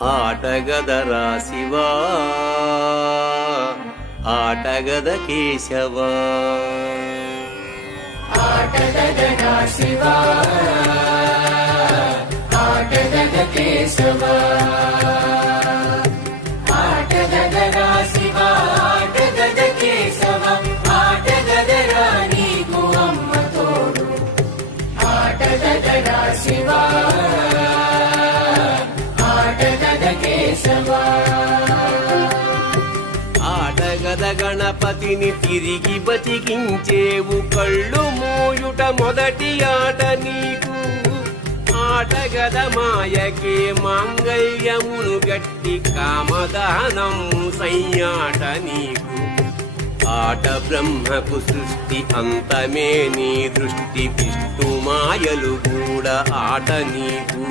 ఆటగదరా శివా, ఆటగద కేశవా. ఆటగదరా శివా, ఆటగద కేశవా. ఆటగదరా శివా, ఆటగద కేశవా. ఆటగదరా నీకు అమ్మ తోడు. ఆటగదరా శివా, ఆటగద కేశవా. ఆటగద గణపతిని తిరిగి బతికించేవు, కళ్ళు మూయుట మొదటి ఆట నీకు. ఆటగద మాయకే మాంగళ్యమును గట్టి కామదానము సయ్యాట నీకు. ఆట బ్రహ్మకు సృష్టి అంతమే నీ దృష్టి, విష్ణు మాయలు కూడా ఆట నీకు.